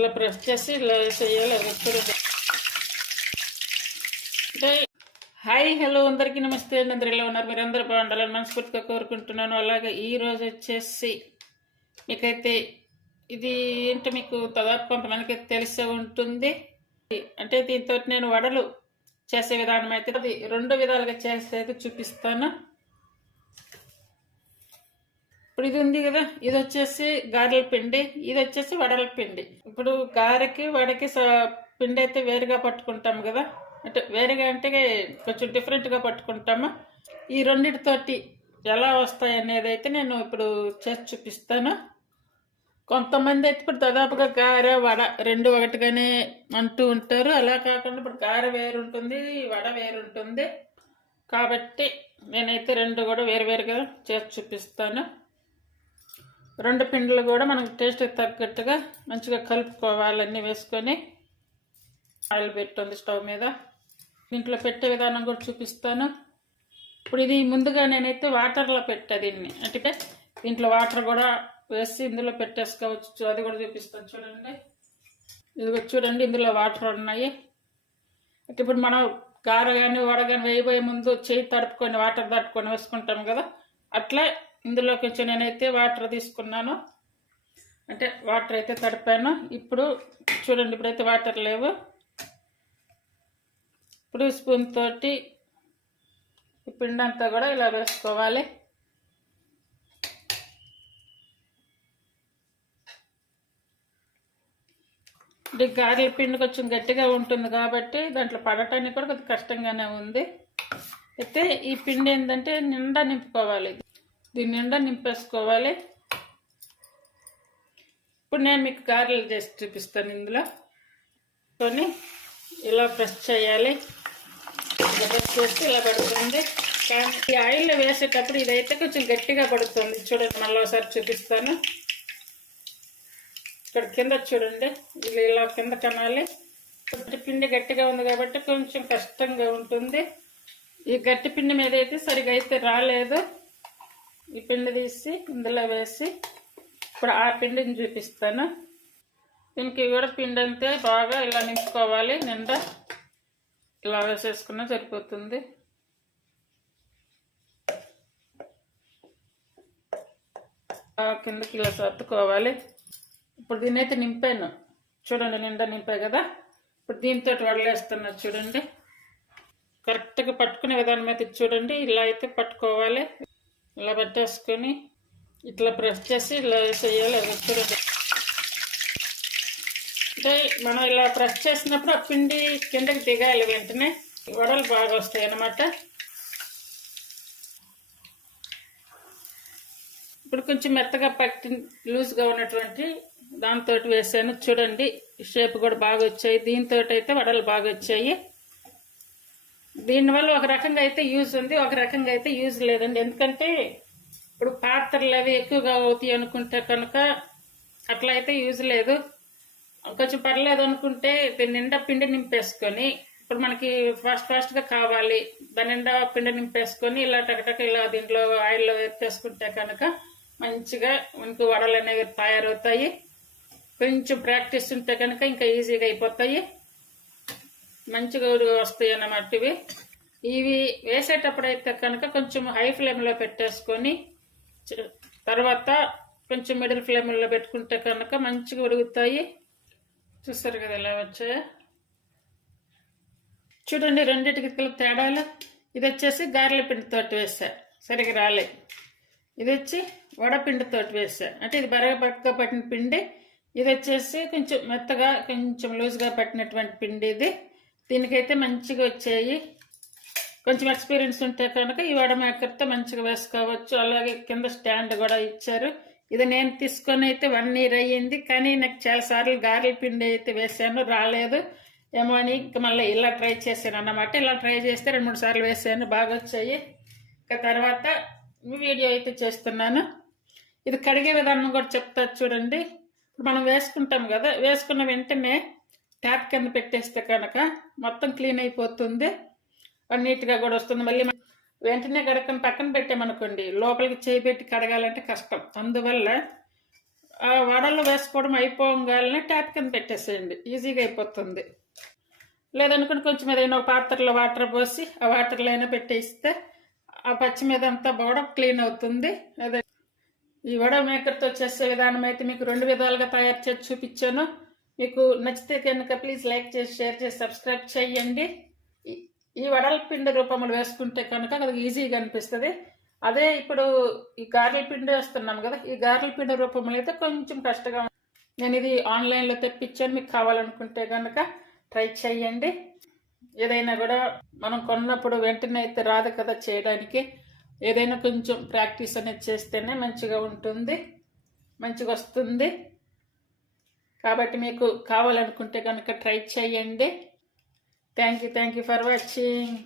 ఇలా ప్రెస్ చేసి ఇలా చేయాలి. అది చూడండి. హాయ్ హలో అందరికీ నమస్తే అండి. అందరు ఎలా ఉన్నారు? మీరు అందరూ బాగుండాలని మనస్ఫూర్తిగా కోరుకుంటున్నాను. అలాగే ఈరోజు వచ్చేసి మీకైతే ఇది ఏంటో మీకు దాదాపు కొంతమందికి తెలిసే ఉంటుంది. అంటే దీంతో నేను వడలు చేసే విధానం అయితే అది 2 విధాలుగా చేసేది చూపిస్తాను. ఇప్పుడు ఇది ఉంది కదా, ఇది వచ్చేసి గారెల పిండి, ఇది వచ్చేసి వడల పిండి. ఇప్పుడు గారెకి వడకి పిండి అయితే వేరుగా పట్టుకుంటాం కదా, అంటే వేరుగా అంటే కొంచెం డిఫరెంట్గా పట్టుకుంటాము. ఈ రెండింటితోటి ఎలా వస్తాయి అనేది అయితే నేను ఇప్పుడు చేసి చూపిస్తాను. కొంతమంది అయితే ఇప్పుడు దాదాపుగా గారె వడ 2 ఒకటిగానే అంటూ ఉంటారు. అలా కాకుండా ఇప్పుడు గారె వేరు ఉంటుంది, వడ వేరు ఉంటుంది. కాబట్టి నేనైతే 2 కూడా వేరువేరుగా చేసి చూపిస్తాను. 2 పిండిలు కూడా మనకు టేస్ట్కి తగ్గట్టుగా మంచిగా కలుపుకోవాలి. అన్నీ వేసుకొని ఆయిల్ పెట్టుంది స్టవ్ మీద. దీంట్లో పెట్టే విధానం కూడా చూపిస్తాను. ఇప్పుడు ఇది ముందుగా నేనైతే వాటర్లో పెట్టా దీన్ని, అంటే దీంట్లో వాటర్ కూడా వేసి ఇందులో పెట్టేసుకోవచ్చు. అది కూడా చూపిస్తాను చూడండి. ఇది చూడండి, ఇందులో వాటర్ ఉన్నాయి. అంటే ఇప్పుడు మనం గారె కానీ వడ కానీ వేయబోయే ముందు చేయి తడుపుకొని వాటర్ తడుపుకొని వేసుకుంటాం కదా, అట్లా ఇందులో కొంచెం నేనైతే వాటర్ తీసుకున్నాను. అంటే వాటర్ అయితే తడిపాను. ఇప్పుడు చూడండి, ఇప్పుడైతే వాటర్ లేవు. ఇప్పుడు స్పూన్ తోటి ఈ పిండి అంతా కూడా ఇలా వేసుకోవాలి. ఇది గారెల పిండి కొంచెం గట్టిగా ఉంటుంది కాబట్టి దాంట్లో పడటానికి కూడా కొద్దిగా కష్టంగానే ఉంది. అయితే ఈ పిండి ఏంటంటే నిండా నింపుకోవాలి, దీన్ని నిండా నింపేసుకోవాలి. ఇప్పుడు నేను మీకు గారెలు చేసి చూపిస్తాను. ఇందులో కొని ఇలా ప్రెస్ చేయాలి. ఇలా ప్రెస్ చేస్తే ఇలా పడుతుంది. కానీ ఈ ఆయిల్లో వేసేటప్పుడు ఇదైతే కొంచెం గట్టిగా పడుతుంది. చూడండి, మళ్ళీ ఒకసారి చూపిస్తాను. ఇక్కడ కింద చూడండి, ఇది ఇలా కింద కనాలి. పిండి గట్టిగా ఉంది కాబట్టి కొంచెం కష్టంగా ఉంటుంది. ఈ గట్టి పిండి మీద అయితే సరిగా అయితే రాలేదు. ఈ పిండి తీసి ఇందులో వేసి ఇప్పుడు ఆ పిండిని చూపిస్తాను. దీనికి కూడా పిండి అంతే బాగా ఇలా నింపుకోవాలి. నిండా ఇలా వేసేసుకున్నా సరిపోతుంది. కిందకి ఇలా సర్దుకోవాలి. ఇప్పుడు దీన్ని అయితే నింపాను చూడండి, నిండా నింపాయి కదా. ఇప్పుడు దీంతో వడలేస్తున్నా చూడండి. కరెక్ట్గా పట్టుకునే విధానం అయితే చూడండి, ఇలా అయితే పట్టుకోవాలి. ఇలా పెట్టేసుకొని ఇట్లా ప్రెస్ చేసి ఇలా వేసేయాలి. అది చూడండి. అంటే మనం ఇలా ప్రెస్ చేసినప్పుడు ఆ పిండి కిందకి దిగాలి, వెంటనే వడలు బాగా వస్తాయి అన్నమాట. ఇప్పుడు కొంచెం మెత్తగా పట్టి లూజ్గా ఉన్నటువంటి దాంతో వేసాను చూడండి. షేప్ కూడా బాగా వచ్చాయి. దీంతో అయితే వడలు బాగా వచ్చాయి. దీనివల్ల ఒక రకంగా అయితే యూజ్ ఉంది, ఒక రకంగా అయితే యూజ్ లేదండి. ఎందుకంటే ఇప్పుడు పాత్రలు అవి ఎక్కువగా అవుతాయి అనుకుంటే కనుక అట్లా అయితే యూజ్ లేదు. కొంచెం పర్లేదు అనుకుంటే దీని నిండా పిండి నింపేసుకొని, ఇప్పుడు మనకి ఫాస్ట్గా కావాలి దాని నిండా పిండి నింపేసుకొని ఇలా టకటక ఇలా దీంట్లో ఆయిల్లో వేపేసుకుంటే కనుక మంచిగా మనకు వడలు అనేవి తయారవుతాయి. కొంచెం ప్రాక్టీస్ ఉంటే కనుక ఇంకా ఈజీగా అయిపోతాయి, మంచిగా వస్తాయి అన్నమాట. ఇవి వేసేటప్పుడు అయితే కనుక కొంచెం హై ఫ్లేమ్లో పెట్టేసుకొని తర్వాత కొంచెం మిడిల్ ఫ్లేమ్లో పెట్టుకుంటే కనుక మంచిగా ఉడుగుతాయి. చూస్తారు కదా ఎలా వచ్చాయో చూడండి. రెండింటికి తేడాలు. ఇది వచ్చేసి గారెల పిండితోటి వేసా, సరిగా రాలే. ఇది వచ్చి వడపిండితోటి వేసా, అంటే ఇది బరగ పట్టిన పిండి. ఇది వచ్చేసి కొంచెం మెత్తగా కొంచెం లూజ్గా పట్టినటువంటి పిండి. ఇది దీనికైతే మంచిగా వచ్చాయి. కొంచెం ఎక్స్పీరియన్స్ ఉంటే కనుక ఈ వడ మేకర్తో మంచిగా వేసుకోవచ్చు. అలాగే కింద స్టాండ్ కూడా ఇచ్చారు. ఇది నేను తీసుకొని అయితే 1 year అయ్యింది, కానీ నాకు చాలాసార్లు గారెల పిండి అయితే వేసాను, రాలేదు ఏమో అని ఇంకా మళ్ళీ ఇలా ట్రై చేశాను అన్నమాట. ఇలా ట్రై చేస్తే 2-3 సార్లు వేసాను, బాగా వచ్చాయి. ఇంకా తర్వాత వీడియో అయితే చేస్తున్నాను. ఇది కడిగే విధానం కూడా చెప్తా చూడండి. ఇప్పుడు మనం వేసుకుంటాం కదా, వేసుకున్న వెంటనే ట్యాప్ కింద పెట్టేస్తే కనుక మొత్తం క్లీన్ అయిపోతుంది, నీట్గా కూడా వస్తుంది. మళ్ళీ వెంటనే కడకని పక్కన పెట్టామనుకోండి, లోపలికి చేయి పెట్టి కడగాలంటే కష్టం. అందువల్ల ఆ వడలు వేసుకోవడం అయిపోగానే ట్యాప్ కింద పెట్టేసేయండి, ఈజీగా అయిపోతుంది. లేదనుకుని కొంచెం ఏదైనా ఒక పాత్రలో వాటర్ పోసి ఆ వాటర్లో అయినా పెట్టేస్తే ఆ పచ్చి మీద అంతా కూడా క్లీన్ అవుతుంది. అదే ఈ వడ మేకర్తో చేసే విధానం అయితే మీకు 2 విధాలుగా తయారు చేసి చూపించాను. మీకు నచ్చితే కనుక ప్లీజ్ లైక్ చేసి, షేర్ చేసి, సబ్స్క్రైబ్ చేయండి. ఈ వడల పిండి రూపంలో వేసుకుంటే కనుక అది ఈజీగా అనిపిస్తుంది. అదే ఇప్పుడు ఈ గారెల పిండి వేస్తున్నాం కదా, ఈ గారెల పిండి రూపంలో అయితే కొంచెం కష్టంగా. నేను ఇది ఆన్లైన్లో తెప్పించాను, మీకు కావాలనుకుంటే కనుక ట్రై చేయండి. ఏదైనా కూడా మనం కొన్నప్పుడు వెంటనే అయితే రాదు కదా చేయడానికి. ఏదైనా కొంచెం ప్రాక్టీస్ అనేది చేస్తేనే మంచిగా ఉంటుంది, మంచిగా వస్తుంది. కాబట్టి మీకు కావాలనుకుంటే కనుక ట్రై చేయండి. Thank you for watching.